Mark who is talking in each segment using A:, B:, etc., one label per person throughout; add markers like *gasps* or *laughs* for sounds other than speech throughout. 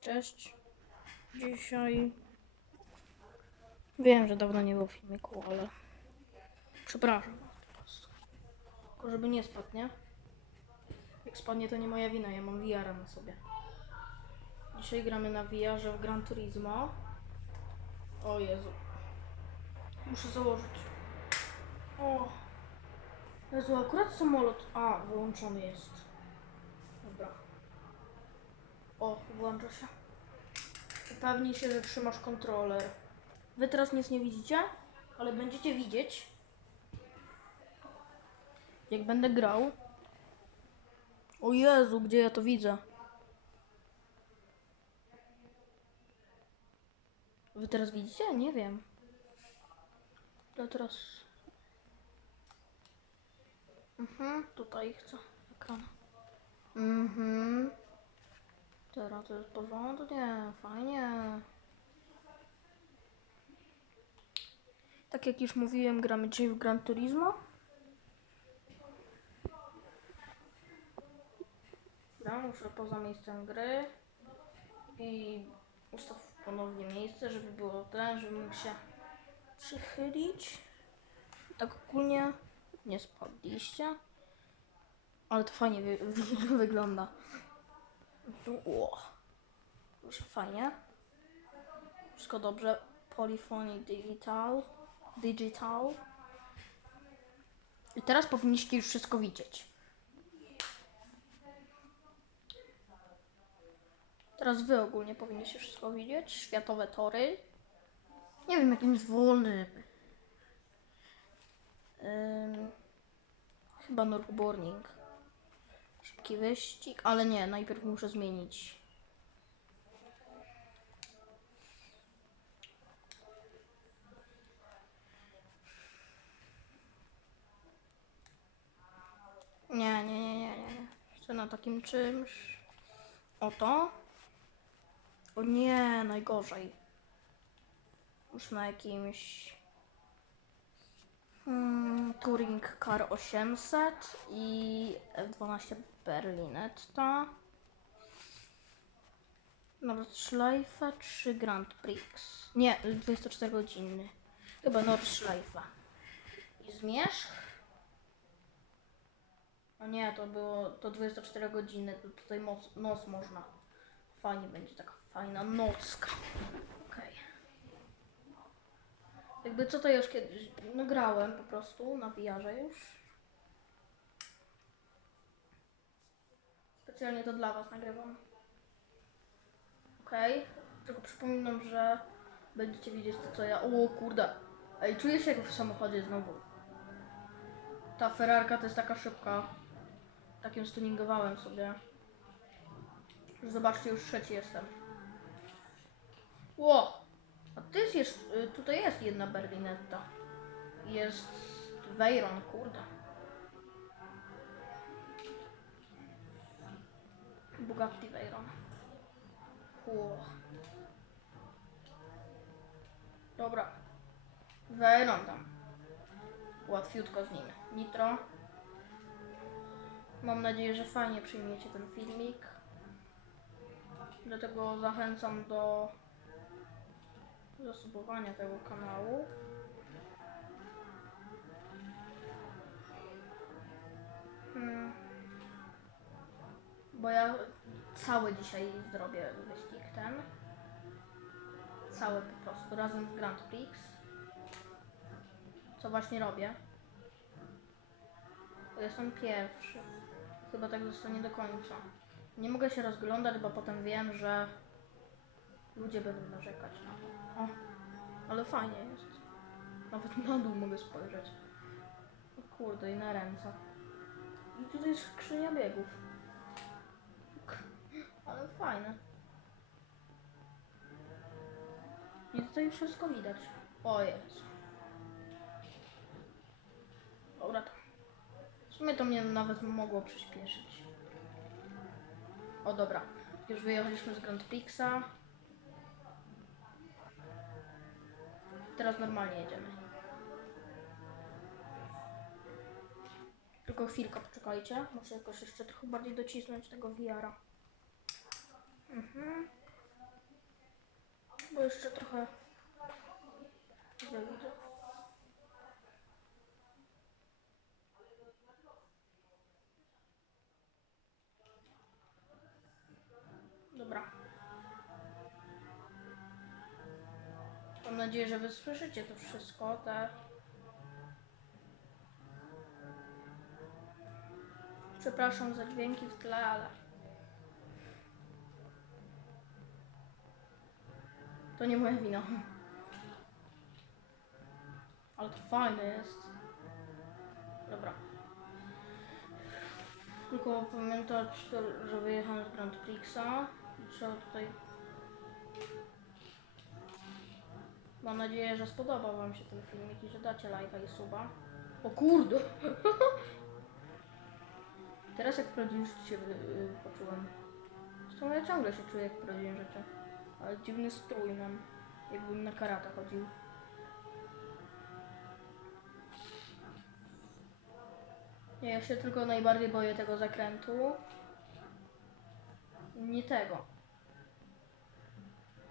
A: Cześć. Dzisiaj. Wiem, że dawno nie było filmiku, ale. Przepraszam. Tylko żeby nie spadł, nie? Jak spadnie, to nie moja wina, ja mam VR na sobie. Dzisiaj gramy na VR w Gran Turismo. O Jezu. Muszę założyć. O. Jezu, akurat samolot. A, wyłączony jest. O, włącza się. Upewnij się, że trzymasz kontroler. Wy teraz nic nie widzicie, ale będziecie widzieć. Jak będę grał. O Jezu, gdzie ja to widzę? Wy teraz widzicie? Nie wiem. Ja teraz. Mhm, tutaj chcę ekran. Mhm. Teraz to jest porządnie, fajnie. Tak jak już mówiłem, gramy dzisiaj w Gran Turismo. Ja muszę poza miejscem gry i ustaw ponownie miejsce, żeby było ten, żeby mógł się przychylić. Tak ogólnie nie spadliście, ale to fajnie wy *laughs* wygląda. O, już fajnie. Wszystko dobrze. Polyphony digital. Digital. I teraz powinniście już wszystko widzieć. Teraz wy ogólnie powinniście wszystko widzieć. Światowe tory. Nie wiem, jakimś wolnym. Ym, chyba Nürburgring. Wyścig, ale nie, najpierw muszę zmienić. Nie, nie, nie, nie, nie. Chcę na takim czymś. Oto. O nie, najgorzej. Już na jakimś. Touring Car 800 i F12 Berlinetta. Nordschleife czy Grand Prix? Nie, 24 godziny. Chyba Nordschleife. I zmierzch? O nie, to było to 24 godziny, tutaj moc, noc można. Fajnie będzie taka fajna nocka. Okej. Jakby co to już kiedyś nagrałem po prostu na VR już. Specjalnie to dla was nagrywam. Okej. Tylko przypominam, że będziecie widzieć to co ja. O kurde. Ej, czuję się jak w samochodzie znowu. Ta Ferrarka to jest taka szybka. Takim stuningowałem sobie. Zobaczcie, już trzeci jestem. Ło! A to jest jeszcze, y, tutaj jest jedna Berlinetta. Jest Veyron, kurde. Bugatti Veyron. Ło. Dobra. Veyron tam. Łatwiutko z nim. Nitro. Mam nadzieję, że fajnie przyjmiecie ten filmik. Dlatego zachęcam do zasubowania tego kanału. Hmm. Bo ja cały dzisiaj zrobię wyścig ten. Cały po prostu, razem z Grand Prix. Co właśnie robię. Jestem pierwszy. Chyba tak zostanie do końca. Nie mogę się rozglądać, bo potem wiem, że ludzie będą narzekać na to. O, ale fajnie jest. Nawet na dół mogę spojrzeć. O kurde, i na ręce. I tutaj jest skrzynia biegów. Ale fajne. I tutaj wszystko widać. O jest. Dobra, to. W sumie to mnie nawet mogło przyspieszyć. O dobra, już wyjechaliśmy z Grand Prixa. Teraz normalnie jedziemy. Tylko chwilkę poczekajcie. Muszę jakoś jeszcze trochę bardziej docisnąć tego VR-a. Mhm. Bo jeszcze trochę... Widzę, widzę. Nadzieję, że wy słyszycie to wszystko, tak? Przepraszam za dźwięki w tle, ale... To nie moja wina. Ale to fajne jest. Dobra. Tylko pamiętać, że wyjechałem z Grand Prixa trzeba tutaj... Mam nadzieję, że spodobał wam się ten filmik i że dacie lajka i suba. O kurde! *laughs* Teraz jak w się yy, poczułem. Zresztą ja ciągle się czuję jak w prawdziwym życiu. Ale dziwny strój mam. Jakbym na karate chodził. Nie, ja się tylko najbardziej boję tego zakrętu. Nie tego.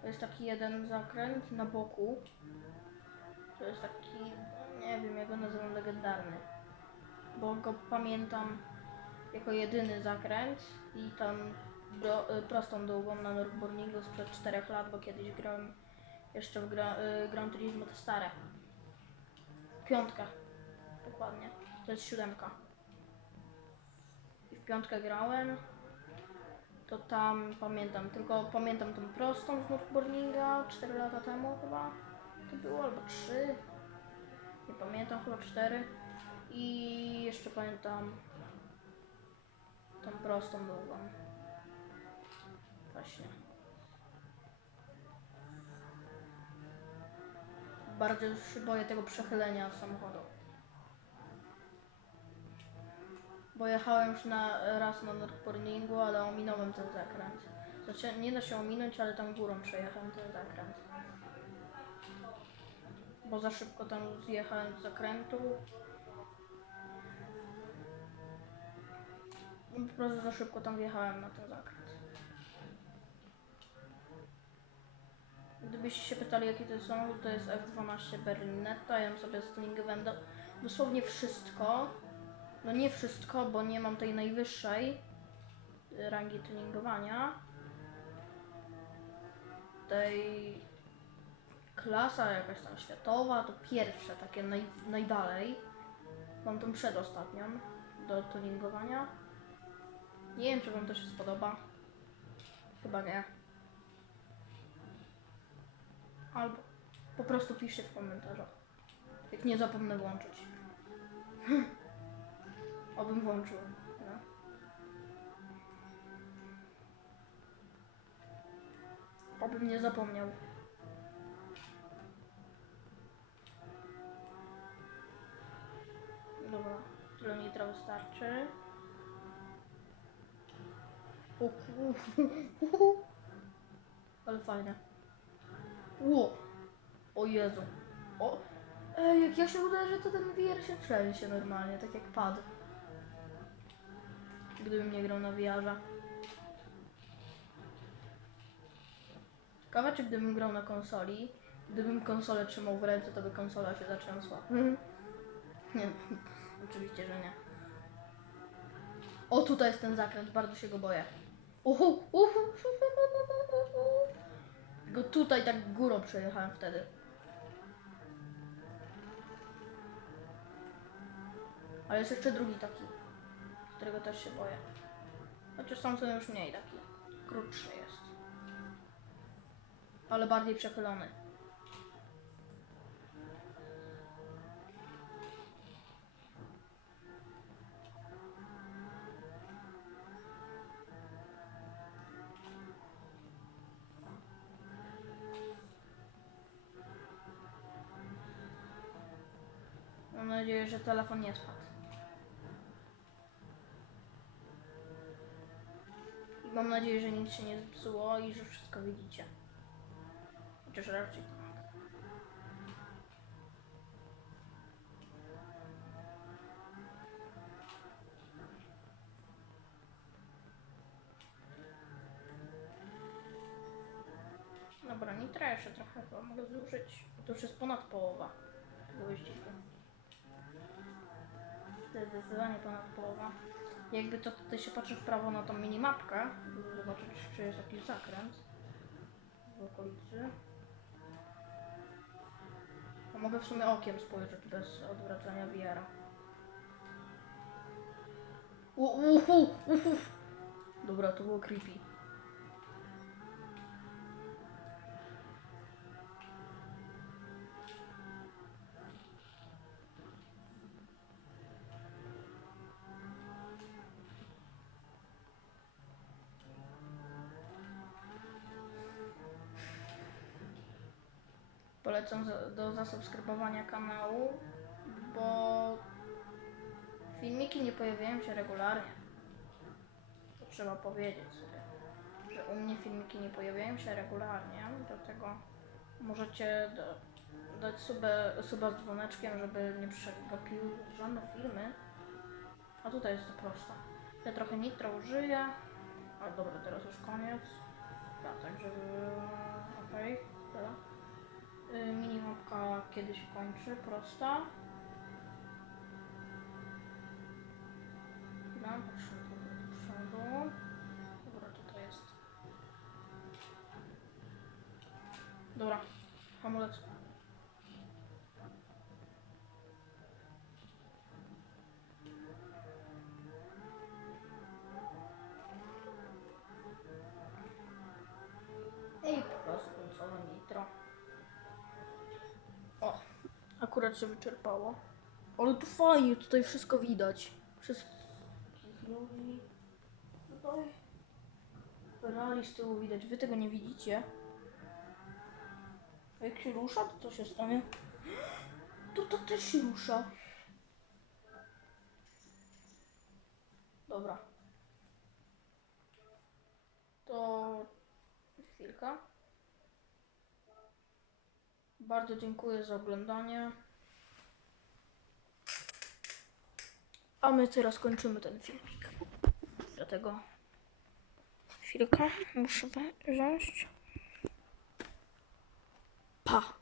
A: To jest taki jeden zakręt na boku. To jest taki, nie wiem, jak go nazywam legendarny. Bo go pamiętam jako jedyny zakręt i tam pro, y, prostą długą na Nürburgringu sprzed 4 lat, bo kiedyś grałem jeszcze w gra, y, Gran Turismo te stare. Piątka. Dokładnie. To jest siódemka. I w piątkę grałem. To tam pamiętam, tylko pamiętam tą prostą z Nürburgringa 4 lata temu chyba. To było albo 3. Nie pamiętam, chyba 4. I jeszcze pamiętam tą prostą długą. Właśnie. Bardzo się boję tego przechylenia samochodu. Bo jechałem już na, raz na Nürburgringu, ale ominąłem ten zakręt. Znaczy, nie da się ominąć, ale tam górą przejechałem ten zakręt. Bo za szybko tam zjechałem z zakrętu. Po prostu za szybko tam wjechałem na ten zakręt. Gdybyście się pytali, jaki to samochód, to jest F12 Berlinetta. Ja sobie stuningowałem do, dosłownie wszystko. No nie wszystko, bo nie mam tej najwyższej rangi tuningowania. Tej klasa jakaś tam światowa, to pierwsze, takie naj, najdalej. Mam tą przedostatnią do tuningowania. Nie wiem, czy wam to się spodoba. Chyba nie. Albo po prostu piszcie w komentarzach. Jak nie zapomnę włączyć. *laughs* Obym włączył. No. Obym nie zapomniał. Dobra, tyle nitra wystarczy. O ku- *laughs* Ale fajne. Ło! O Jezu. O! Ej, jak ja się uderzę, to ten VR się trzęsie normalnie, tak jak padł. Gdybym nie grał na VR-ze. Ciekawe, czy gdybym grał na konsoli, gdybym konsolę trzymał w ręce, to by konsola się zatrzęsła. nie, *laughs* oczywiście, że nie. O, tutaj jest ten zakręt, bardzo się go boję. Uhu, uhu, Go tutaj tak górą przejechałem wtedy. Ale jest jeszcze drugi taki, którego też się boję. Chociaż tamten już mniej taki. Krótszy jest. Ale bardziej przechylony. Mam nadzieję, że telefon nie spadł. I mam nadzieję, że nic się nie zepsuło i że wszystko widzicie. Chociaż raczej tak. Dobra, nitra jeszcze trochę mogę zużyć. To już jest ponad połowa tego wyścigu. To jest zdecydowanie ponad połowa. Jakby to tutaj się patrzy w prawo na tą minimapkę, żeby zobaczyć czy jest jakiś zakręt w okolicy. To mogę w sumie okiem spojrzeć bez odwracania VR-a. Uhu, uhu. Dobra, to było creepy. Polecam do zasubskrybowania kanału, bo filmiki nie pojawiają się regularnie. To trzeba powiedzieć sobie, że u mnie filmiki nie pojawiają się regularnie, dlatego możecie do, dać subę, suba z dzwoneczkiem, żeby nie przegapiły żadne filmy. A tutaj jest to proste. Ja trochę nitro użyję. Ale dobra, teraz już koniec. Ja, także... Okej, tyle. Y, Minimapka kiedy się kończy, prosta. Chwila, patrzymy do przodu. Dobra, tutaj jest. Dobra, hamulec. Akurat się wyczerpało. Ale tu fajnie, tutaj wszystko widać. Ludzi. Tutaj. Ferrari z tyłu widać, wy tego nie widzicie. A jak się rusza, to co się stanie? *gasps* To to też się rusza. Dobra. To chwilka. Bardzo dziękuję za oglądanie. A my teraz kończymy ten filmik. Dlatego chwilkę muszę wziąć. Pa!